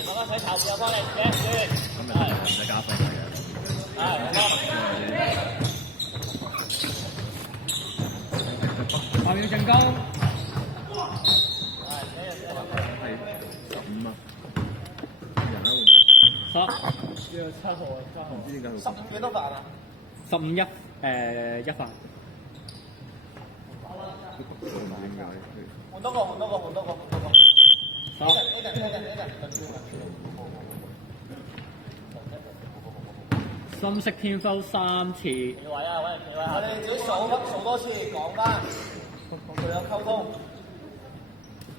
唔使加分嘅。後面進攻。係15啊！人啦10。呢個7號啊，7號。唔知點解會15幾多飯啊15一飯。唔知點解。換多個。深色天賦3次。我哋自己數多次講翻，同佢有溝通。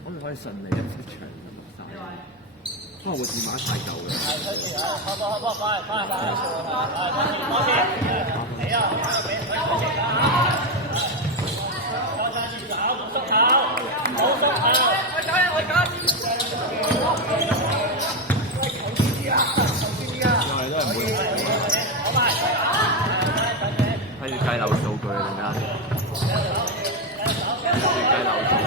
咁你可以順利一出場咁可能個電話太舊嘅。係計漏數據啊！而家計漏數據。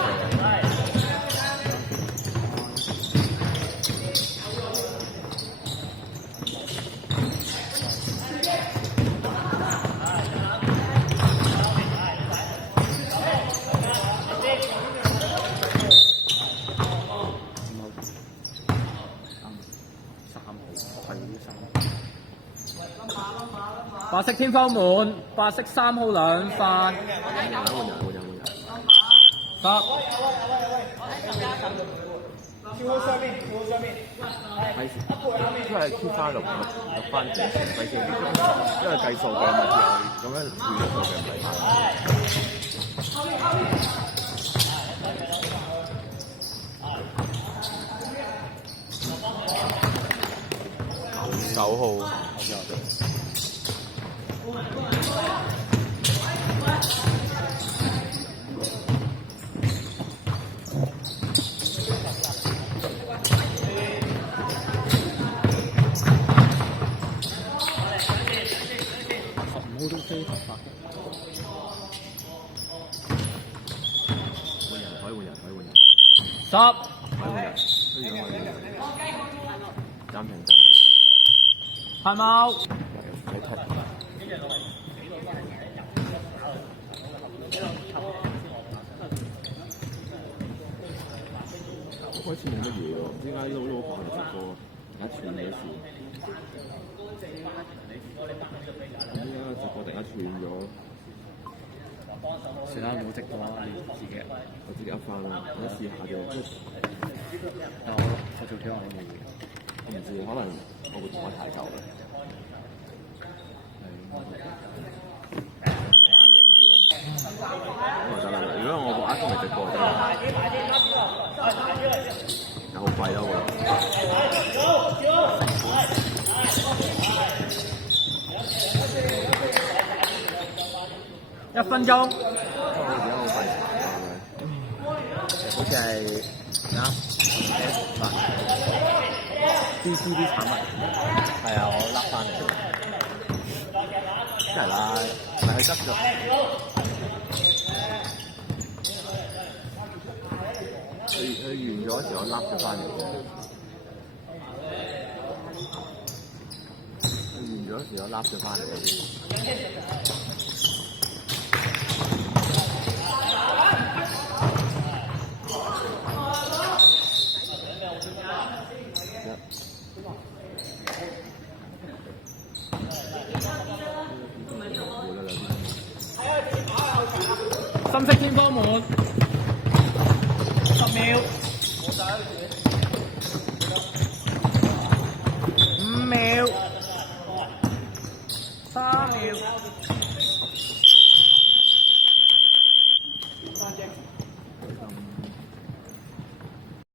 白色天賦滿，白色3號2飯。都係 keep 翻6翻幾先，因為計數據咪咁樣換咗數據唔係9號。15都飛頭髮。可以換人。10。暫停。係貓。開始冇乜嘢喎，點解撈快直播，而家斷咗線？點解直播突然間斷咗？算啦，冇直播啦，自己。我自己噏翻啦，我試下啫。我做條我冇嘢。我唔知，可能我個電話太舊啦。得啦，如果我部 iPhone 嚟直播就有好貴咯1分鐘。而家好貴，好似係DCD 產品。係啊，我笠翻嚟。真係啦，咪去執咗。佢完咗嗰時，我笠咗翻嚟嘅。佢完咗嗰時，我笠咗翻嚟嘅。深色天光滿10秒5秒3秒